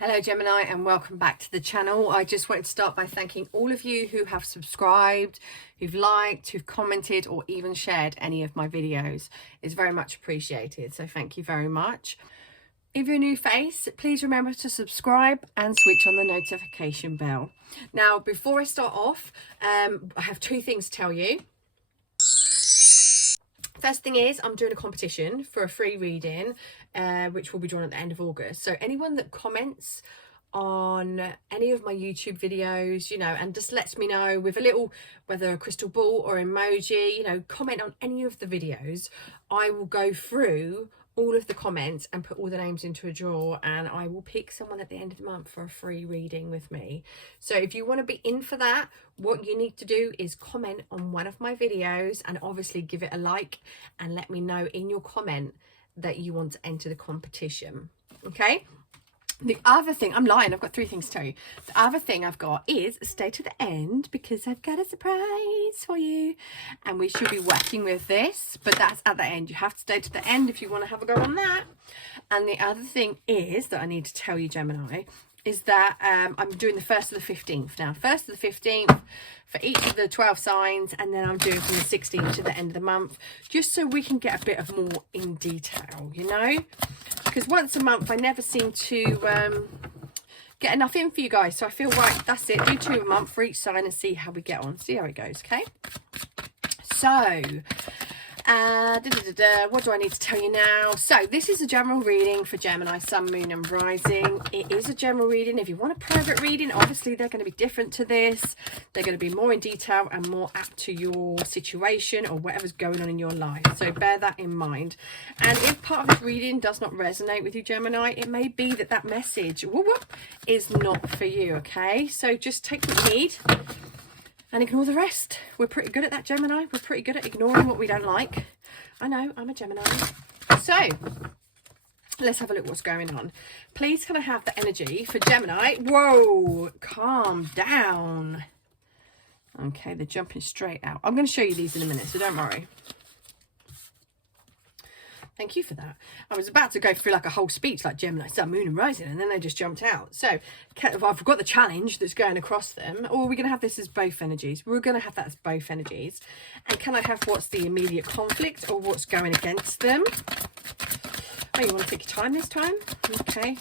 Hello Gemini and welcome back to the channel. I just wanted to start by thanking all of you who have subscribed, who've liked, who've commented or even shared any of my videos. It's very much appreciated, so thank you very much. If you're a new face, please remember to subscribe and switch on the notification bell. Now before I start off, I have two things to tell you. First thing is I'm doing a competition for a free reading which will be drawn at the end of August. So anyone that comments on any of my YouTube videos, you know, and just lets me know with a little, whether a crystal ball or emoji, you know, comment on any of the videos, I will go through all of the comments and put all the names into a drawer, and I will pick someone at the end of the month for a free reading with me. So if you want to be in for that, what you need to do is comment on one of my videos and obviously give it a like and let me know in your comment that you want to enter the competition. Okay, the other thing, I'm lying, I've got three things to tell you. The other thing I've got is stay to the end because I've got a surprise for you, and we should be working with this, but that's at the end. You have to stay to the end if you want to have a go on that. And the other thing is that I need to tell you, Gemini, is that I'm doing the 1st to the 15th now. 1st to the 15th for each of the 12 signs, and then I'm doing from the 16th to the end of the month, just so we can get a bit of more in detail, you know, because once a month I never seem to get enough in for you guys. So I feel, right, that's it, do 2 a month for each sign and see how we get on, see how it goes. Okay, so what do I need to tell you now? So this is a general reading for Gemini, Sun, Moon and Rising. It is a general reading. If you want a private reading, obviously they're going to be different to this. They're going to be more in detail and more apt to your situation or whatever's going on in your life. So bear that in mind. And if part of this reading does not resonate with you, Gemini, it may be that that message is not for you, okay? So just take what you need and ignore the rest. We're pretty good at that, Gemini. We're pretty good at ignoring what we don't like. I know, I'm a Gemini. So let's have a look what's going on. Please can I have the energy for Gemini? Whoa, calm down. Okay, they're jumping straight out. I'm going to show you these in a minute, so don't worry. Thank you for that. I was about to go through like a whole speech like Gemini, Sun, Moon and Rising, and then they just jumped out. So I've got the challenge that's going across them. Or we're going to have this as both energies. We're going to have that as both energies. And can I have what's the immediate conflict or what's going against them? Oh, you want to take your time this time? Okay.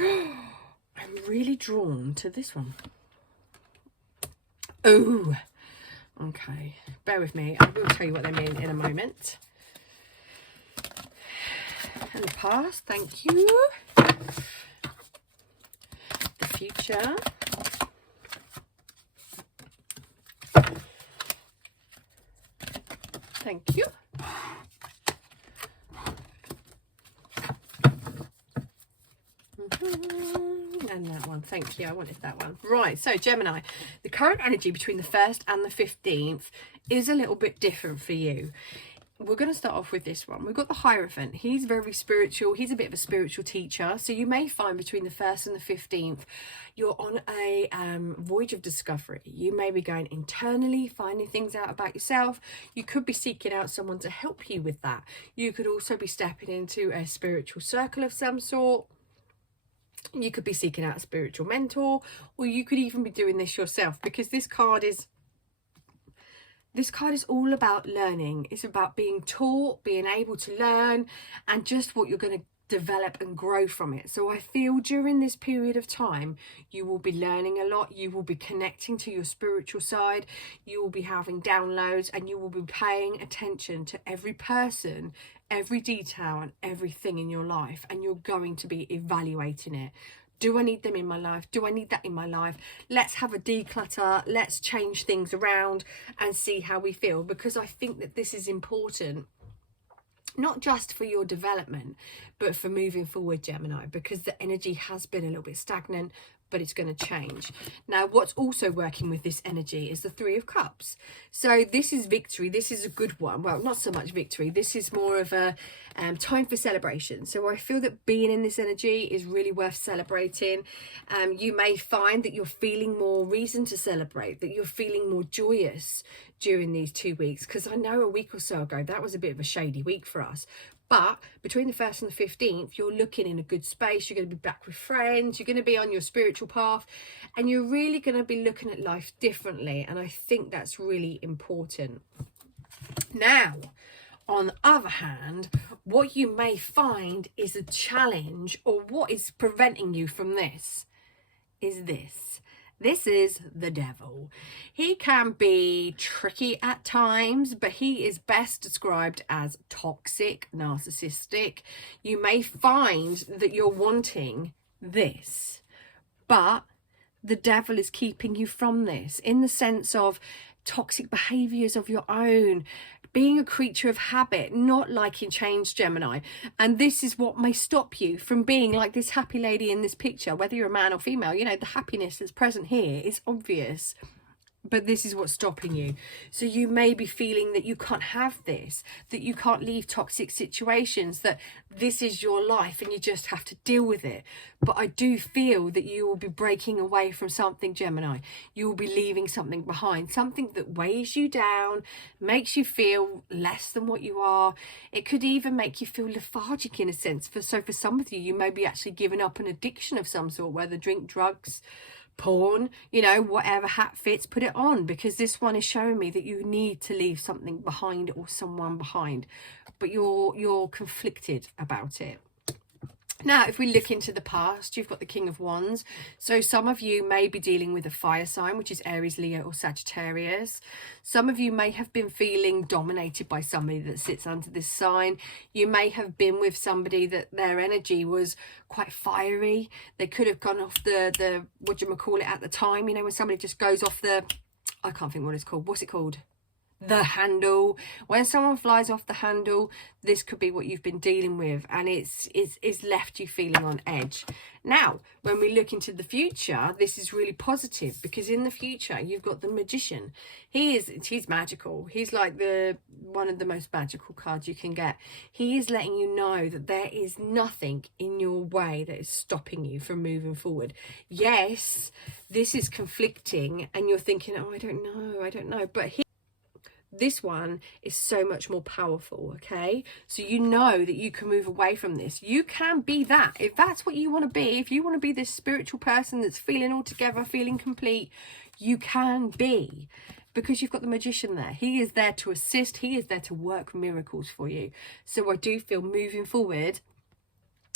I'm really drawn to this one. Oh. Okay, bear with me. I will tell you what they mean in a moment. And the past, thank you. The future. Thank you. And that one, thank you, I wanted that one. Right, so Gemini, the current energy between the 1st and the 15th is a little bit different for you. We're going to start off with this one. We've got the Hierophant. He's very spiritual. He's a bit of a spiritual teacher. So you may find between the 1st and the 15th, you're on a voyage of discovery. You may be going internally, finding things out about yourself. You could be seeking out someone to help you with that. You could also be stepping into a spiritual circle of some sort. You could be seeking out a spiritual mentor, or you could even be doing this yourself, because this card is all about learning. It's about being taught, being able to learn, and just what you're going to develop and grow from it. So I feel during this period of time, you will be learning a lot. You will be connecting to your spiritual side. You will be having downloads, and you will be paying attention to every person, every detail and everything in your life, and you're going to be evaluating it. Do I need them in my life? Do I need that in my life? Let's have a declutter. Let's change things around and see how we feel, because I think that this is important, not just for your development, but for moving forward, Gemini, because the energy has been a little bit stagnant, but it's going to change. Now, what's also working with this energy is the 3 of Cups. So this is victory. This is a good one. Well, not so much victory. This is more of a time for celebration. So I feel that being in this energy is really worth celebrating. You may find that you're feeling more reason to celebrate, that you're feeling more joyous during these 2 weeks, because I know a week or so ago that was a bit of a shady week for us. But between the 1st and the 15th, you're looking in a good space. You're going to be back with friends. You're going to be on your spiritual path. And you're really going to be looking at life differently. And I think that's really important. Now, on the other hand, what you may find is a challenge, or what is preventing you from this, is this. This is the devil. He can be tricky at times, but he is best described as toxic, narcissistic. You may find that you're wanting this, but the devil is keeping you from this, in the sense of toxic behaviors of your own, being a creature of habit, not liking change, Gemini. And this is what may stop you from being like this happy lady in this picture, whether you're a man or female. You know, the happiness that's present here is obvious, but this is what's stopping you. So you may be feeling that you can't have this, that you can't leave toxic situations, that this is your life and you just have to deal with it. But I do feel that you will be breaking away from something, Gemini. You will be leaving something behind, something that weighs you down, makes you feel less than what you are. It could even make you feel lethargic in a sense. So for some of you, you may be actually giving up an addiction of some sort, whether drink, drugs, porn, you know, whatever hat fits, put it on, because this one is showing me that you need to leave something behind or someone behind, but you're conflicted about it. Now, if we look into the past, you've got the King of Wands. So some of you may be dealing with a fire sign, which is Aries, Leo or Sagittarius. Some of you may have been feeling dominated by somebody that sits under this sign. You may have been with somebody that their energy was quite fiery. They could have gone off the what do you call it at the time, you know, when somebody just goes off the, I can't think what it's called. What's it called? The handle. When someone flies off the handle, this could be what you've been dealing with, and it's left you feeling on edge. Now, when we look into the future, this is really positive, because in the future you've got the Magician. He's magical. He's like one of the most magical cards you can get. He is letting you know that there is nothing in your way that is stopping you from moving forward. Yes, this is conflicting and you're thinking, oh, I don't know, but this one is so much more powerful, okay? So you know that you can move away from this. You can be that. If that's what you want to be, if you want to be this spiritual person that's feeling all together, feeling complete, you can be, because you've got the Magician there. He is there to assist. He is there to work miracles for you. So I do feel moving forward,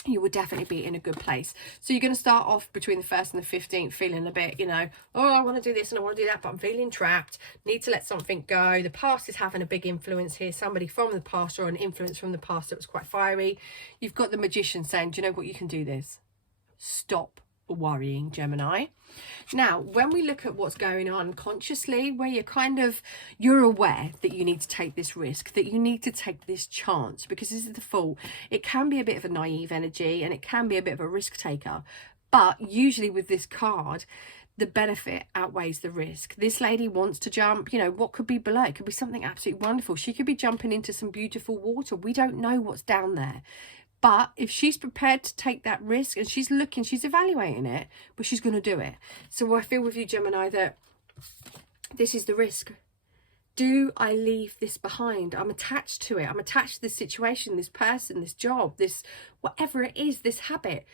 you will definitely be in a good place. So you're going to start off between the 1st and the 15th feeling a bit, you know, oh, I want to do this and I want to do that, but I'm feeling trapped, need to let something go. The past is having a big influence here. Somebody from the past, or an influence from the past that was quite fiery. You've got the Magician saying, do you know what, you can do this. Stop worrying, Gemini. Now, when we look at what's going on consciously, where you're aware that you need to take this risk, that you need to take this chance, because this is the Fool. It can be a bit of a naive energy and it can be a bit of a risk taker, but usually with this card, the benefit outweighs the risk. This lady wants to jump, you know, what could be below? It could be something absolutely wonderful. She could be jumping into some beautiful water. We don't know what's down there. But if she's prepared to take that risk, and she's evaluating it, but she's going to do it. So I feel with you, Gemini, that this is the risk. Do I leave this behind? I'm attached to it. I'm attached to this situation, this person, this job, this whatever it is, this habit.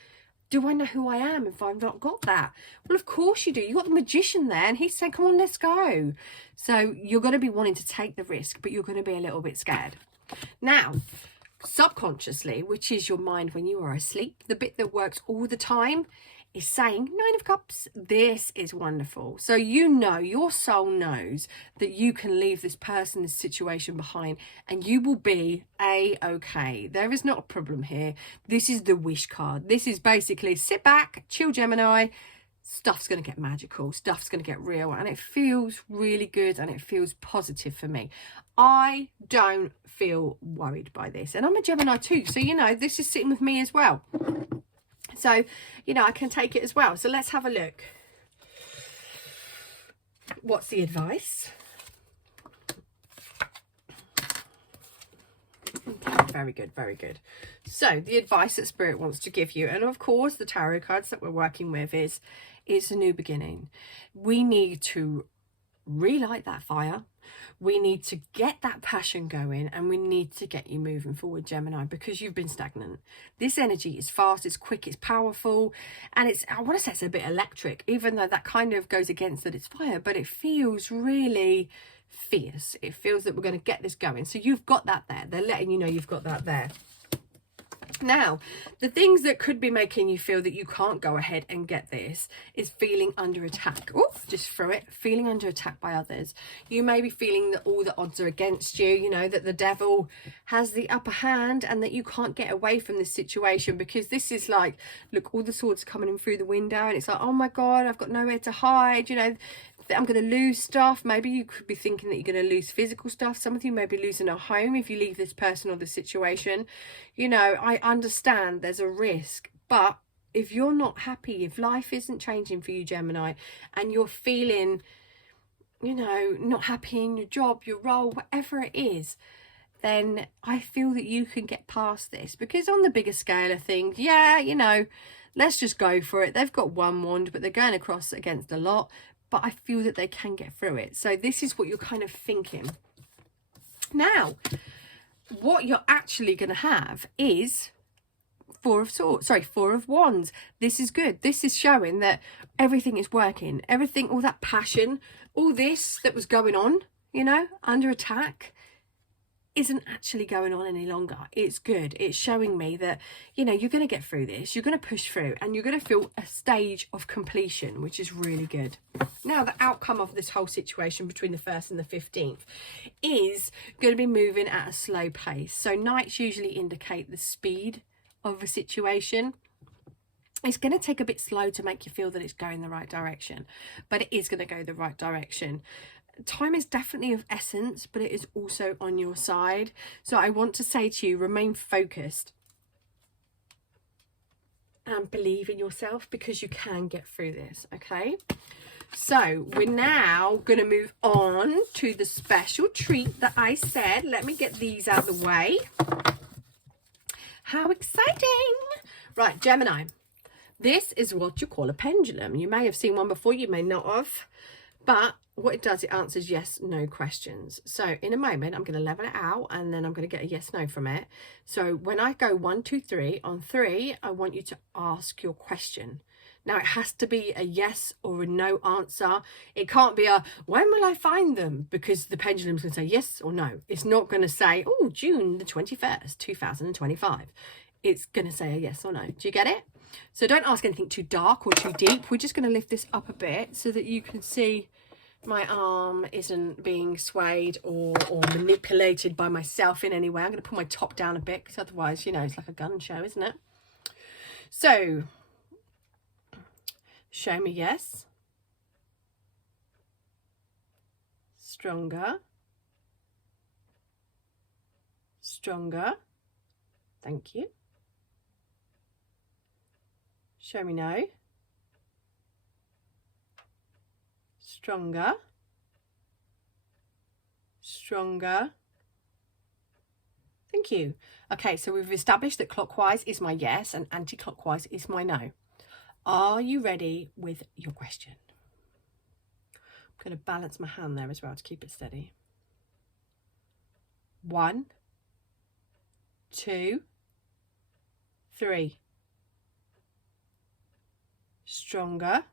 Do I know who I am if I've not got that? Well, of course you do. You've got the Magician there, and he's saying, come on, let's go. So you're going to be wanting to take the risk, but you're going to be a little bit scared. Now, subconsciously, which is your mind when you are asleep, the bit that works all the time, is saying, 9 of Cups, this is wonderful. So you know, your soul knows that you can leave this person, this situation behind, and you will be a-okay. There is not a problem here. This is the wish card. This is basically sit back, chill, Gemini. Stuff's going to get magical. Stuff's going to get real, and it feels really good, and it feels positive for me. I don't feel worried by this, and I'm a Gemini too, so you know, this is sitting with me as well. So, you know, I can take it as well. So let's have a look. What's the advice? Okay, very good, very good. So the advice that Spirit wants to give you, and of course the tarot cards that we're working with, is it's a new beginning. We need to relight that fire. We need to get that passion going, and we need to get you moving forward, Gemini, because you've been stagnant. This energy is fast, it's quick, it's powerful, and it's, I want to say it's a bit electric, even though that kind of goes against that it's fire, but it feels really fierce. It feels that we're going to get this going. So you've got that there. They're letting you know you've got that there. Now, the things that could be making you feel that you can't go ahead and get this is feeling under attack. Oh, just through it. Feeling under attack by others. You may be feeling that all the odds are against you, you know, that the devil has the upper hand and that you can't get away from this situation, because this is like, look, all the swords coming in through the window, and it's like, oh my God, I've got nowhere to hide, you know, I'm going to lose stuff. Maybe you could be thinking that you're going to lose physical stuff. Some of you may be losing a home if you leave this person or this situation. You know, I understand there's a risk, but if you're not happy, if life isn't changing for you, Gemini, and you're feeling, you know, not happy in your job, your role, whatever it is, then I feel that you can get past this, because on the bigger scale of things, yeah, you know, let's just go for it. They've got one wand, but they're going across against a lot. But I feel that they can get through it. So this is what you're kind of thinking. Now, what you're actually going to have is Four of Wands. This is good. This is showing that everything is working. Everything, all that passion, all this that was going on, you know, under attack, isn't actually going on any longer. It's good. It's showing me that, you know, you're going to get through this, you're going to push through, and you're going to feel a stage of completion, which is really good. Now, the outcome of this whole situation between the 1st and the 15th is going to be moving at a slow pace. So nights usually indicate the speed of a situation. It's going to take a bit slow to make you feel that it's going the right direction, but it is going to go the right direction. Time is definitely of essence, but it is also on your side. So I want to say to you, remain focused and believe in yourself, because you can get through this. Okay, so we're now going to move on to the special treat that I said. Let me get these out of the way. How exciting! Right, Gemini, this is what you call a pendulum. You may have seen one before, you may not have, but what it does, it answers yes, no questions. So in a moment, I'm going to level it out, and then I'm going to get a yes, no from it. So when I go 1, 2, 3, on 3, I want you to ask your question. Now, it has to be a yes or a no answer. It can't be a, when will I find them? Because the pendulum's going to say yes or no. It's not going to say, oh, June the 21st, 2025. It's going to say a yes or no. Do you get it? So don't ask anything too dark or too deep. We're just going to lift this up a bit so that you can see my arm isn't being swayed or manipulated by myself in any way. I'm going to pull my top down a bit, because otherwise, you know, it's like a gun show, isn't it? So, show me yes. Stronger. Stronger. Thank you. Show me no. Stronger. Stronger. Thank you. Okay, so we've established that clockwise is my yes and anti-clockwise is my no. Are you ready with your question? I'm going to balance my hand there as well to keep it steady. 1, 2, 3. Stronger.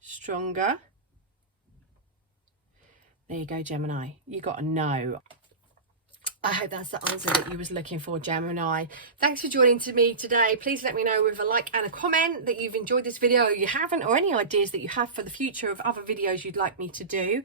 Stronger. There you go, Gemini. You got a no. I hope that's the answer that you was looking for, Gemini. Thanks for joining me today. Please let me know with a like and a comment that you've enjoyed this video, or you haven't, or any ideas that you have for the future of other videos you'd like me to do.